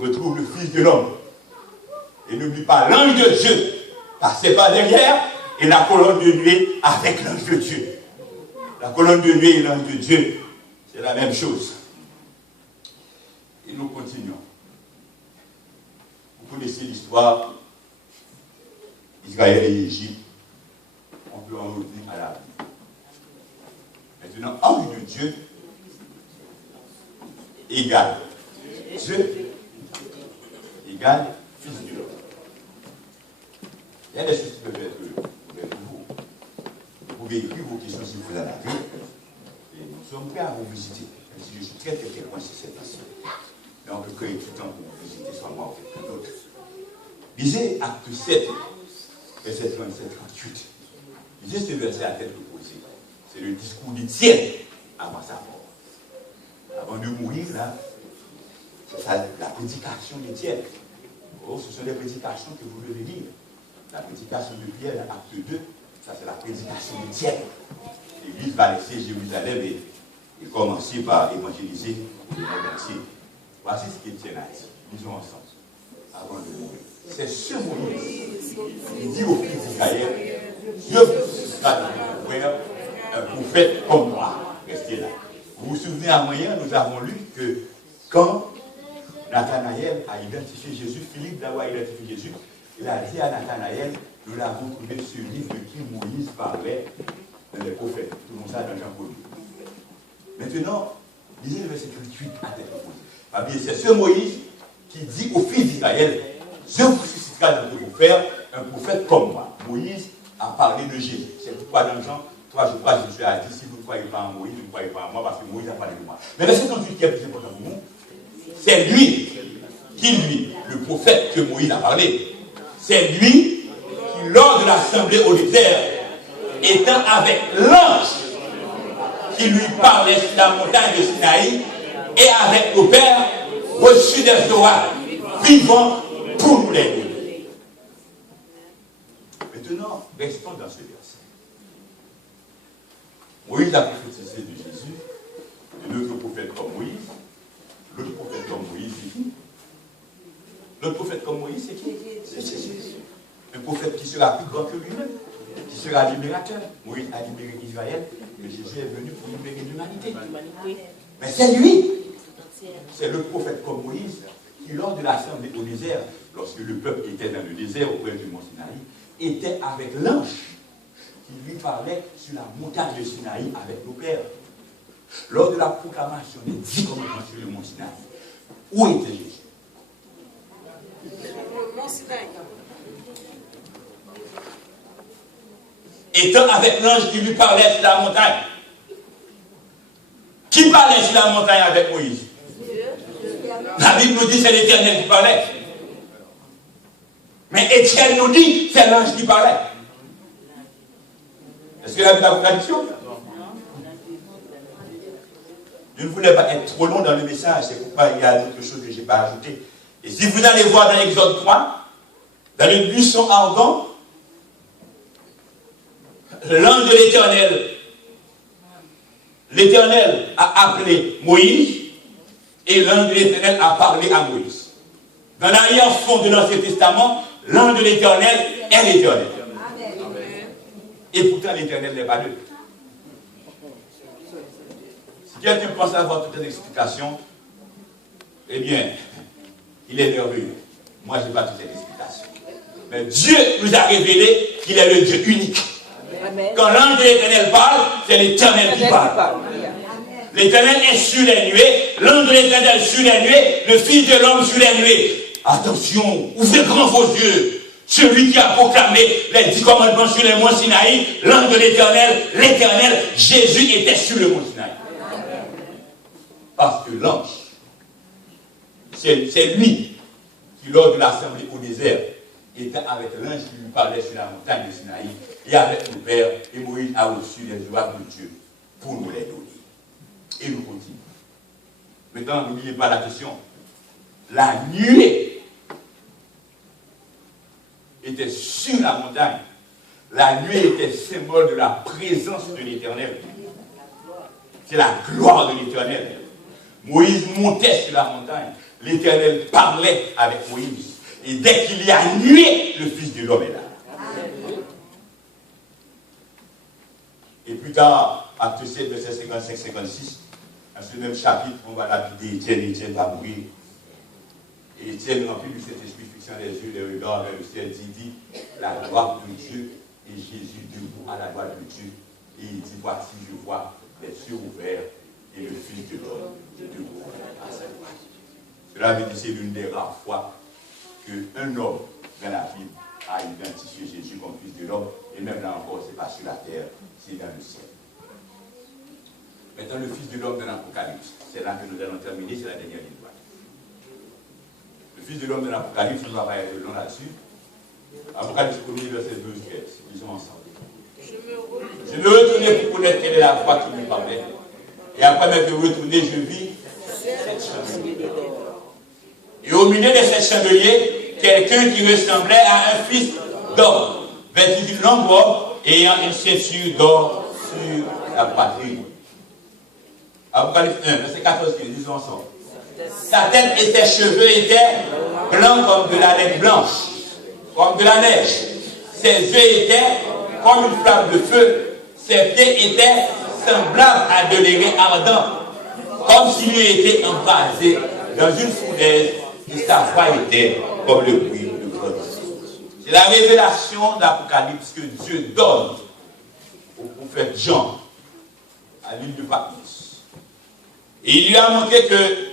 retrouve le Fils de l'homme. Et n'oublie pas, l'ange de Dieu passait par derrière et la colonne de nuée avec l'ange de Dieu. La colonne de nuée et l'ange de Dieu, c'est la même chose. Et nous continuons. Vous connaissez l'histoire d'Israël et l'Égypte. On peut en revenir à la vie. Maintenant, ange de Dieu égale Dieu égale Fils de l'homme. Il y a des choses qui peuvent être pour vous. Vous pouvez écrire vos questions si vous en avez. Et nous sommes prêts à vous visiter. Même si je suis très coincé cette question. Mais on peut créer tout le temps pour vous visiter, soit moi ou quelqu'un d'autre. Lisez Acte 7, verset 37-38. Lisez ce verset à tête opposée. C'est le discours d'Étienne avant sa mort. Avant de mourir, là, c'est la prédication d'Étienne. Oh, ce sont les prédications que vous devez lire. La prédication de Pierre, l'acte 2, ça c'est la prédication d'Étienne. L'Église va laisser Jérusalem et commencer par évangéliser le monde entier. Voici ce qu'Étienne a dit. Lisons ensemble, avant de mourir. C'est ce Moïse qui dit au fils d'Israël, Dieu vous suscitera dans mon frère un prophète comme moi. Restez là. Vous vous souvenez, à moyen, nous avons lu que quand Nathanaël a identifié Jésus, Philippe d'avoir identifié Jésus, il a dit à Nathanaël, nous l'avons trouvé ce livre de qui Moïse parlait dans les prophètes. Tout le monde ça dans Jean-Paul. Maintenant, lisez le verset 38 à tête opposée. C'est ce Moïse qui dit au fils d'Israël, je vous susciterai dans vos frères un prophète comme moi. Moïse a parlé de Jésus. C'est pourquoi dans Jean 3, je crois, Jésus a dit, si vous ne croyez pas en Moïse, vous ne croyez pas en moi, parce que Moïse a parlé de moi. Mais verset 38 qui est plus important pour nous, c'est lui, le prophète que Moïse a parlé, c'est lui qui, lors de l'assemblée au désert, étant avec l'ange qui lui parlait sur la montagne de Sinaï, et avec le Père, reçu des Torah, vivant pour nous les donner. Maintenant, restons dans ce verset. Moïse a prophétisé de Jésus, de notre prophète comme Moïse. L'autre prophète comme Moïse, c'est qui? L'autre prophète comme Moïse, c'est qui? C'est Jésus. Un prophète qui sera plus grand que lui-même, qui sera libérateur. Moïse a libéré Israël, mais Jésus est venu pour libérer l'humanité. Mais c'est lui, c'est le prophète comme Moïse, qui lors de l'assemblée au désert, lorsque le peuple était dans le désert auprès du mont Sinaï, était avec l'ange qui lui parlait sur la montagne de Sinaï avec nos pères. Lors de la proclamation des 10 commandements sur le mont Sinaï, où était Jésus? Le mont Sinaï. Étant avec l'ange qui lui parlait sur la montagne. Qui parlait sur la montagne avec Moïse? La Bible nous dit c'est l'Éternel qui parlait. Mais Étienne nous dit c'est l'ange qui parlait. Est-ce que la Bible a une contradiction? Je ne voulais pas être trop long dans le message, c'est pourquoi il y a d'autres choses que je n'ai pas ajoutées. Et si vous allez voir dans l'Exode 3, dans le buisson ardent, l'ange de l'Éternel a appelé Moïse, et l'ange de l'Éternel a parlé à Moïse. Dans l'arrière-fond de l'Ancien Testament, l'ange de l'Éternel est l'Éternel. Et pourtant l'Éternel n'est pas deux. Si quelqu'un pense avoir toutes les explications, eh bien, il est merveilleux. Moi, je n'ai pas toutes les explications. Mais Dieu nous a révélé qu'il est le Dieu unique. Amen. Quand l'ange de l'Éternel parle, c'est l'Éternel qui parle. L'Éternel est sur les nuées, l'ange de l'Éternel sur les nuées, le Fils de l'homme sur les nuées. Attention, ouvrez grand vos yeux. Celui qui a proclamé les 10 commandements sur le mont Sinaï, l'ange de l'Éternel, Jésus était sur le mont Sinaï. Parce que l'ange, c'est lui qui, lors de l'assemblée au désert, était avec l'ange qui lui parlait sur la montagne de Sinaï, et avec nos pères, et Moïse a reçu les joies de Dieu pour nous les donner. Et nous continuons. Maintenant, n'oubliez pas la question. La nuée était sur la montagne. La nuée était symbole de la présence de l'Éternel. C'est la gloire de l'Éternel. Moïse montait sur la montagne. L'Éternel parlait avec Moïse. Et dès qu'il y a nuit, le Fils de l'homme est là. Et plus tard, acte 7, verset 55-56, dans ce même chapitre, on va lapider Étienne. Étienne va mourir. Et Étienne, rempli de cet esprit, fixant les yeux, les regards vers le ciel, dit, la gloire de Dieu, et Jésus debout à la droite de Dieu. Et il dit, voici, je vois les cieux ouverts et le Fils de l'homme debout à sa droite. Cela veut dire que c'est l'une des rares fois qu'un homme dans la Bible a identifié Jésus comme Fils de l'homme, et même là encore, ce n'est pas sur la terre, c'est dans le ciel. Maintenant, le Fils de l'homme dans l'Apocalypse, c'est là que nous allons terminer, c'est la dernière ligne droite. Le Fils de l'homme dans l'Apocalypse, on va pas aller long là-dessus. Apocalypse 1er, verset 12-13, lisons ensemble. Je me retournais pour connaître quelle est la voix qui me parlait. Et après m'être retourné, je vis 7 chandeliers. Et au milieu de ces chandeliers, quelqu'un qui ressemblait à un fils d'homme, vêtu d'une longue robe, ayant une ceinture d'or sur la poitrine. Apocalypse 1, verset 14, disons ensemble. Sa tête et ses cheveux étaient blancs comme de la laine blanche, comme de la neige. Ses yeux étaient comme une flamme de feu. Ses pieds étaient semblables à de l'airain ardent, comme s'il eût été embrasé dans une fournaise, et sa voix était comme le bruit de grande. C'est la révélation d'Apocalypse que Dieu donne au prophète Jean à l'île de Patmos. Et il lui a montré que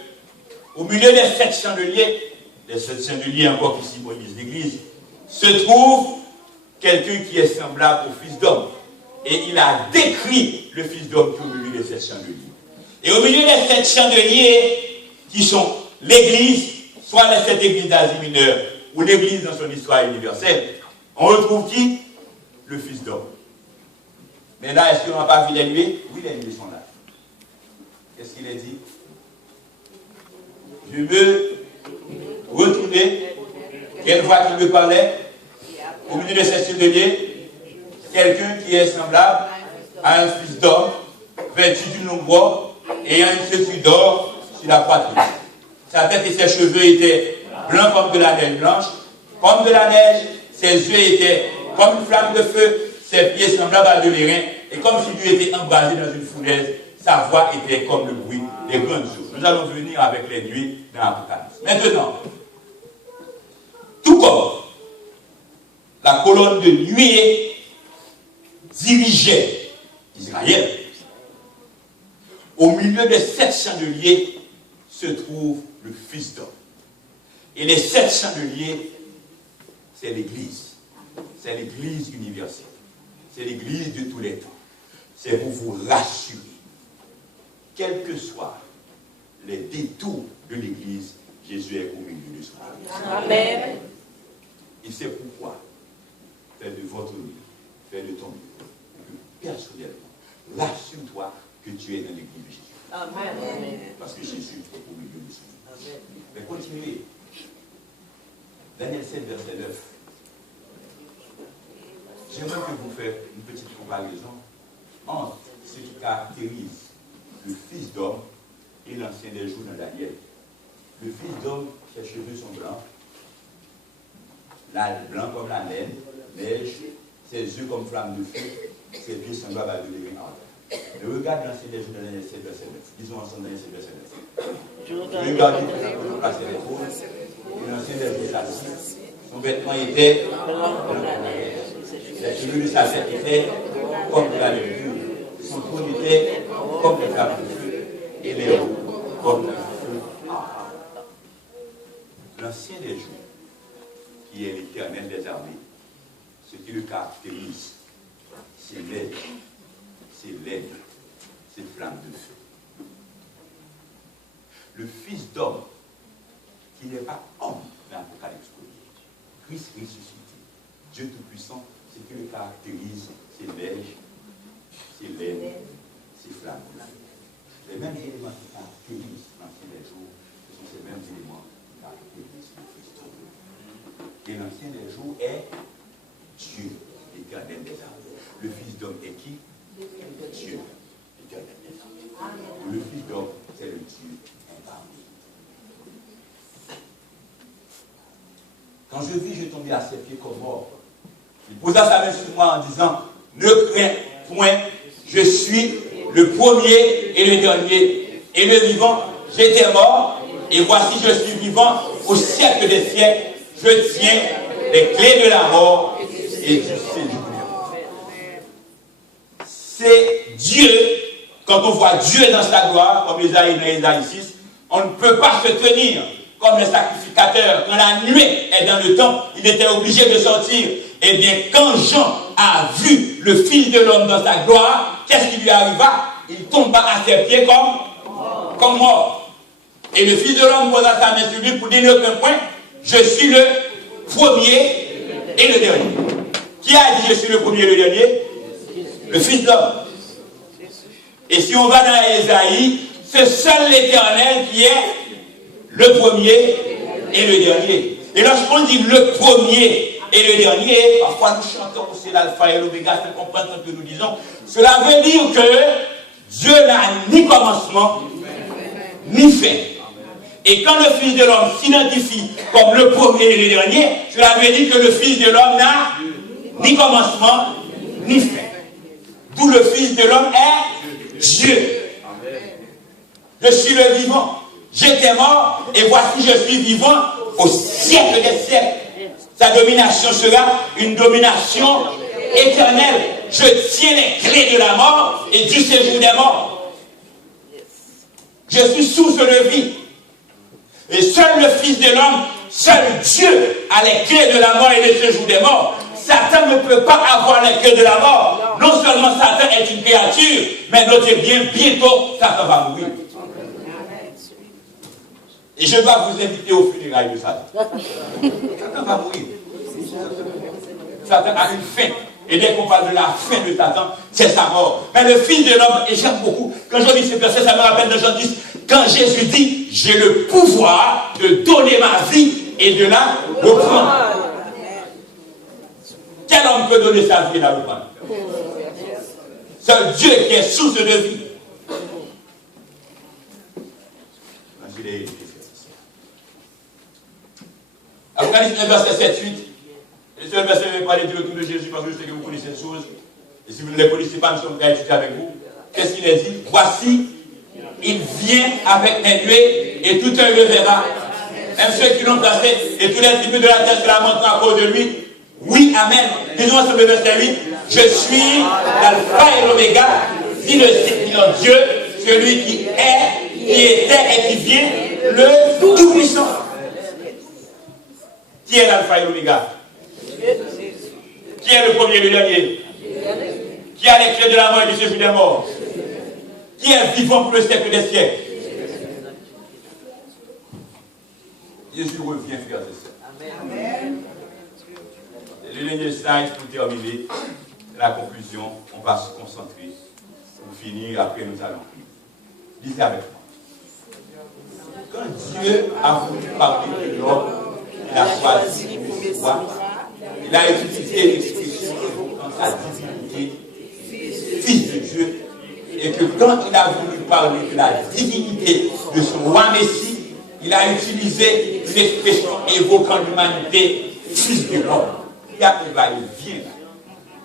au milieu des 7 chandeliers, les 7 chandeliers encore qui symbolisent l'Église, se trouve quelqu'un qui est semblable au Fils d'homme. Et il a décrit le Fils d'homme qui est au milieu des 7 chandeliers. Et au milieu des 7 chandeliers, qui sont l'Église, soit les 7 églises d'Asie mineure, ou l'Église dans son histoire universelle, on retrouve qui? Le Fils d'homme. Mais là, est-ce qu'on n'a pas vu les nuées? Oui, les nuées sont là. Qu'est-ce qu'il a dit? Je veux retourner. Quelle voix qui me parlait? Au milieu de ces chandeliers, quelqu'un qui est semblable à un fils d'homme, vêtu d'une longue robe, ayant une ceinture d'or sur la poitrine. Sa tête et ses cheveux étaient blancs comme de la neige blanche, comme de la neige. Ses yeux étaient comme une flamme de feu, ses pieds semblables à de l'airain, et comme s'il lui était embrasé dans une fournaise, sa voix était comme le bruit des grandes eaux. Nous allons venir avec les nuées dans l'Apocalypse. Maintenant, tout comme la colonne de nuée dirigeait Israël, au milieu des 7 chandeliers se trouve le Fils d'homme. Et les 7 chandeliers, c'est l'Église. C'est l'Église universelle. C'est l'Église de tous les temps. C'est pour vous rassurer. Quels que soient les détours de l'Église, Jésus est au milieu de soi. Amen. Et c'est pourquoi, fais de votre mieux, fais de ton mieux. Personnellement, rassure-toi que tu es dans l'Église de Jésus. Amen. Parce que Jésus est au milieu de soi. Mais continuez. Daniel 7, verset 9. J'aimerais que vous fassiez une petite comparaison entre ce qui caractérise le Fils d'homme et l'ancien des jours dans Daniel. Le Fils d'homme, ses cheveux sont blancs, blanc comme la neige, ses yeux comme flamme de feu, ses pieds semblables à de l'airain ardent. Mais regarde l'ancien des jours dans Daniel 7, verset 9. Disons ensemble Daniel 7, verset 9. Regardez pour passer les épaules, et l'ancien des jours s'assit. Son vêtement était blanc comme la neige. Les cheveux de sa tête étaient comme de la levure. Son trône était comme des flammes de feu. Et les roues comme le feu ardent. L'ancien des jours, qui est l'Éternel des armées, ce qui le caractérise, c'est l'aide, c'est flammes de feu. Le Fils d'homme, qui n'est pas homme dans l'Apocalypse 1er, Christ ressuscité, Dieu Tout-Puissant, ce qui le caractérise, c'est neige, c'est laine, c'est flamme de feu. Les mêmes éléments qui caractérisent l'ancien des jours, ce sont ces mêmes éléments qui caractérisent le Fils d'homme. Et l'ancien des jours est Dieu, l'Éternel des armées. Le Fils d'homme est qui? Dieu, éternel. Le Fils d'homme, c'est le Dieu incarné. Quand je vis, je tombais à ses pieds comme mort. Il posa sa main sur moi en disant, ne crains point, je suis le premier et le dernier. Et le vivant, j'étais mort, et voici je suis vivant au siècle des siècles. Je tiens les clés de la mort et du séjour. C'est Dieu, quand on voit Dieu dans sa gloire, comme Isaïe dans Isaïe 6, on ne peut pas se tenir comme le sacrificateur. Quand la nuée est dans le temple, il était obligé de sortir. Eh bien, quand Jean a vu le Fils de l'homme dans sa gloire, qu'est-ce qui lui arriva? Il tomba à ses pieds comme mort. Et le Fils de l'homme posa sa main sur lui pour dire aucun point, je suis le premier et le dernier. Qui a dit je suis le premier et le dernier? Le Fils d'homme. Et si on va dans Ésaïe, c'est seul l'Éternel qui est le premier et le dernier. Et lorsqu'on dit le premier et le dernier, parfois nous chantons c'est l'alpha et l'oméga, c'est comprendre ce que nous disons. Cela veut dire que Dieu n'a ni commencement, ni fin. Et quand le Fils de l'homme s'identifie comme le premier et le dernier, cela veut dire que le Fils de l'homme n'a ni commencement, ni fin. D'où le Fils de l'homme est Dieu. Je suis le vivant. J'étais mort et voici je suis vivant au siècle des siècles. Sa domination sera une domination éternelle. Je tiens les clés de la mort et du séjour des morts. Je suis source de vie. Et seul le Fils de l'homme, seul Dieu a les clés de la mort et du séjour des morts. Satan ne peut pas avoir les clés de la mort. Non seulement Satan est une créature, mais notez bien, bientôt, Satan va mourir. Et je dois vous inviter au funérailles de Satan. Satan va mourir. Satan a une fin. Et dès qu'on parle de la fin de Satan, c'est sa mort. Mais le Fils de l'homme, et j'aime beaucoup, quand je lis ce verset, ça me rappelle de Jean 10, quand Jésus dit, j'ai le pouvoir de donner ma vie et de la reprendre. Quel homme peut donner sa vie et la reprendre? C'est Dieu qui est source de vie. Apocalypse 1, verset 7-8. Et ce verset va parler du retour de Jésus parce que je sais que vous connaissez ces choses. Et si vous ne les connaissez pas, nous sommes prêts à étudier avec vous. Qu'est-ce qu'il a dit? Voici, il vient avec les nuées et tout un le verra. Même ceux qui l'ont placé et tous les tribus de la terre se lamenteront à cause de lui. Oui, amen. Disons sur le verset 8. Je suis l'alpha et l'oméga, dit le Seigneur Dieu, celui qui est, qui était et qui vient, le Tout-Puissant. Qui est l'alpha et l'oméga? Qui est le premier et le dernier? Qui a les clés de la mort et du séjour des morts? Qui est vivant pour le siècle des siècles? Jésus revient, frères et sœurs. Amen. Et le dernier slide pour terminer, la conclusion, on va se concentrer. Pour finir, après nous allons. Lisez avec moi. Quand Dieu a voulu parler de l'homme, il a choisi une foi. Il a utilisé l'expression évoquant sa divinité, Fils de Dieu, et que quand il a voulu parler de la divinité de son roi Messie, il a utilisé une expression évoquant l'humanité, Fils de l'homme. Il vient.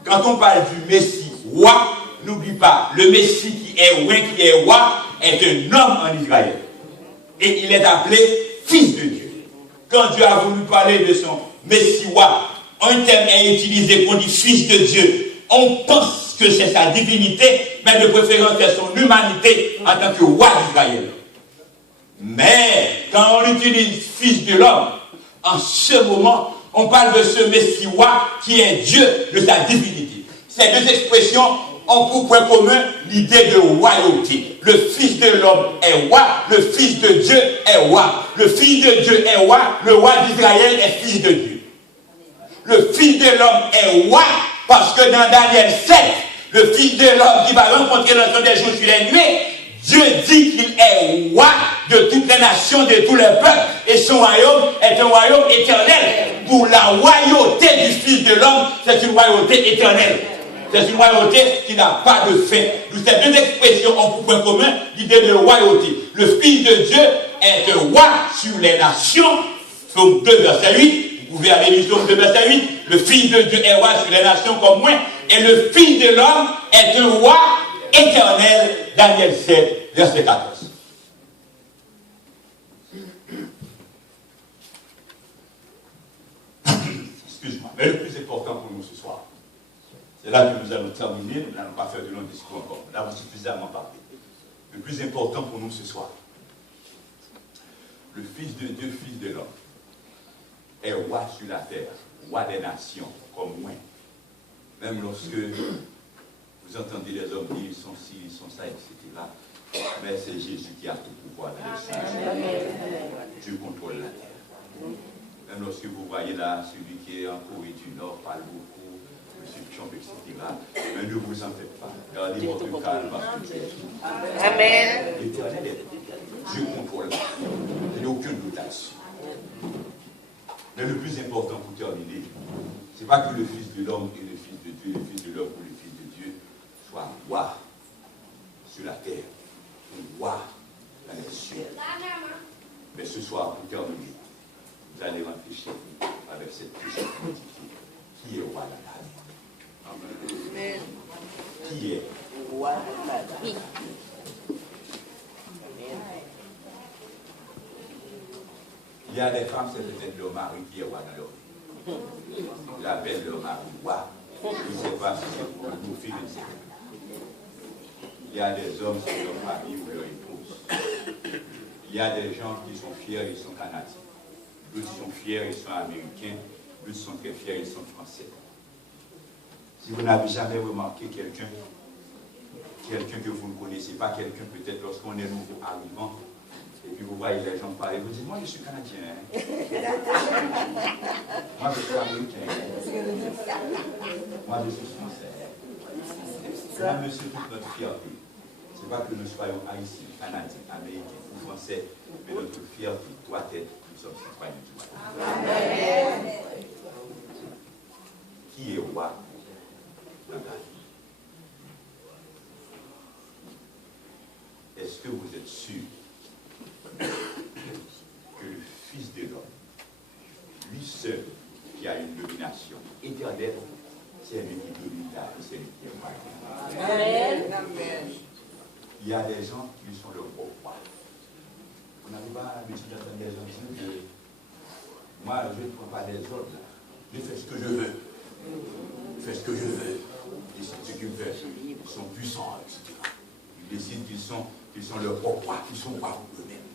Quand on parle du Messie, roi, n'oublie pas, le Messie qui est roi, est un homme en Israël. Et il est appelé Fils de Dieu. Quand Dieu a voulu parler de son Messie roi, un terme est utilisé pour dire Fils de Dieu. On pense que c'est sa divinité, mais de préférence c'est son humanité en tant que roi d'Israël. Mais quand on utilise Fils de l'homme, en ce moment, on parle de ce Messie roi qui est Dieu de sa divinité. Ces deux expressions ont pour point commun l'idée de royauté. Le Fils de l'homme est roi, le Fils de Dieu est roi. Le Fils de Dieu est roi, le roi d'Israël est Fils de Dieu. Le Fils de l'homme est roi parce que dans Daniel 7, le Fils de l'homme qui va rencontrer le son des jours sur les nuées, Dieu dit qu'il est roi de toutes les nations, de tous les peuples, et son royaume est un royaume éternel. Pour la royauté du Fils de l'homme, c'est une royauté éternelle. C'est une royauté qui n'a pas de fin. Ces deux expressions ont pour point commun l'idée de royauté. Le Fils de Dieu est un roi sur les nations. Psaume 2, verset 8. Vous pouvez aller lire Psaume 2, verset 8. Le Fils de Dieu est roi sur les nations comme moi. Et le Fils de l'homme est un roi éternel. Daniel 7, verset 14. Excuse-moi. Mais le plus important pour nous ce soir, c'est là que nous allons terminer. Nous n'allons pas faire de long discours encore. Nous avons suffisamment parlé. Le plus important pour nous ce soir, le Fils de Dieu, Fils de l'homme, est roi sur la terre, roi des nations, comme moi. Même lorsque vous entendez les hommes dire ils sont ci, ils sont ça, etc. Mais c'est Jésus qui a tout pouvoir dans les cieux. Dieu contrôle la terre. Même lorsque vous voyez là, celui qui est en Corée du Nord parle beaucoup, M. Trump, etc. Mais ne vous en faites pas. Gardez votre calme parce que Dieu est tout. Amen. L'Éternel est Dieu contrôle. Il n'y a aucun doute là-dessus. Mais le plus important pour terminer, ce n'est pas que le Fils de l'homme et le Fils de Dieu, le Fils de l'homme ou le Fils de Dieu soient rois sur la terre, ou rois dans les cieux. Mais ce soir, pour terminer, vous allez réfléchir avec cette question qui est roi dans la vie? Amen. Qui est roi dans la vie? Il y a des femmes, c'est peut-être leur mari qui est roi dans leur vie. Ils appellent leur mari roi. Je ne sais pas si c'est pour nous filles, je ne sais pas. Il y a des hommes, c'est leur mari ou leur épouse. Il y a des gens qui sont fiers, ils sont canadiens. D'autres sont fiers, ils sont américains. D'autres sont très fiers, ils sont français. Si vous n'avez jamais remarqué quelqu'un que vous ne connaissez pas, quelqu'un peut-être lorsqu'on est nouveau arrivant, et puis vous voyez les gens parler, vous dites, moi je suis canadien. Moi je suis américain. Moi je suis français. Là, monsieur, toute notre fierté. Ce n'est pas que nous soyons haïtiens, canadiens, américains ou français, mais notre fierté doit être que nous sommes citoyens du monde. Amen. Qui est roi dans la vie? Est-ce que vous êtes sûr que le Fils de l'homme, lui seul, qui a une domination éternelle, c'est lui qui domine la vie, c'est lui qui est roi. Amen. Il y a des gens qui sont le roi. Vous n'avez pas l'habitude d'entendre des gens dire que moi, je ne prends pas des ordres. Je fais ce que je veux. Je fais ce que je veux. Ils sont ce qu'ils veulent. Ils sont puissants, etc. Ils décident qu'ils sont leurs propres rois, qu'ils sont rois pour eux-mêmes.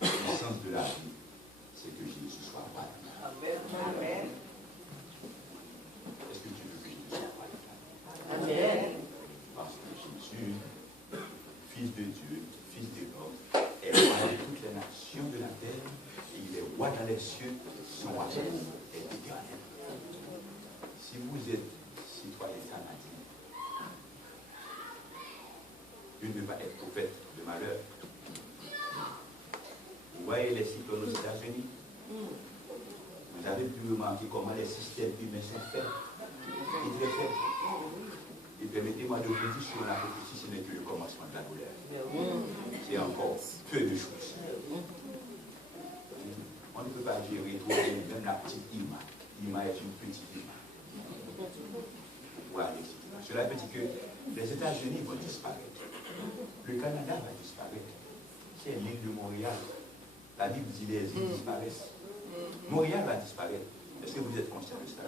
L'essence de la vie, c'est que Jésus soit roi. Amen. Est-ce que tu veux que Jésus soit roi? Amen. Parce que Jésus, Fils de Dieu, Fils de l'homme, est roi de toutes les nations de la terre, et il est roi dans les cieux, son royaume est éternel. Si vous êtes citoyen canadien, Dieu ne va pas être prophète de malheur. Vous voyez les cyclones aux États-Unis? Vous avez pu remarquer comment les systèmes humains sont faits. Et très faits. Et permettez-moi de vous dire, sur la prophétie, ce n'est que le commencement de la douleur. C'est encore peu de choses. On ne peut pas gérer tout, même la petite Ima. Ima est une petite Ima. Voilà, etc. Cela veut dire que les États-Unis vont disparaître. Le Canada va disparaître. C'est l'île de Montréal. La Bible dit les îles disparaissent. Montréal va disparaître. Est-ce que vous êtes conscient de ça?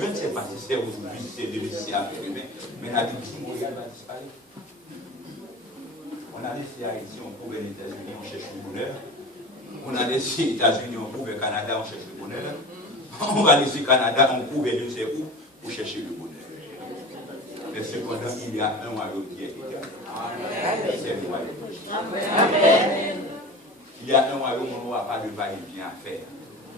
Je ne sais pas si c'est aujourd'hui, si c'est demain, mais la Bible dit Montréal va disparaître. On a laissé Haïti, on trouve les États-Unis, on cherche le bonheur. On a laissé les États-Unis, on trouve le Canada, on cherche le bonheur. On va laisser le Canada, on trouve je ne sais où, pour chercher le bonheur. Mais cependant, il y a un royaume qui est éternel. C'est le royaume de Jésus. Amen. Il y a un royaume où on n'aura pas de va-et-vient à faire.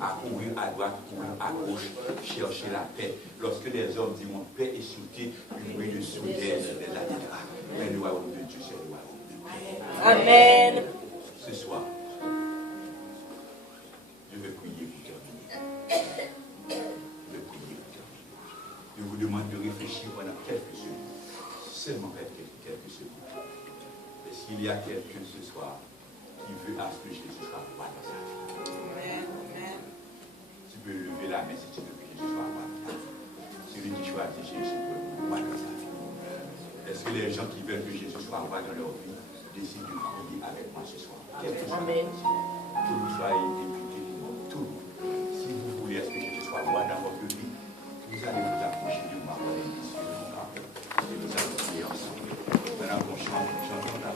À courir à droite, courir à gauche, chercher la paix. Lorsque les hommes diront paix et sûreté, une nuit de soudaine les atteindra. Mais le royaume de Dieu, c'est le royaume de paix. Amen. Ce soir, je vais prier. qu'il y a quelqu'un ce soir qui veut à ce que Jésus soit roi dans sa vie? Amen. Tu peux lever la main si tu veux que Jésus soit roi. Celui qui choisit Jésus pour roi dans sa vie. Est-ce que les gens qui veulent que Jésus soit roi dans leur vie décident de prier avec moi ce soir? Amen. Que vous soyez députés, tout. Si vous voulez est-ce que Jésus soit roi dans votre vie, vous allez vous approcher de moi pour les messieurs. Et nous allons prier ensemble. Maintenant qu'on chante la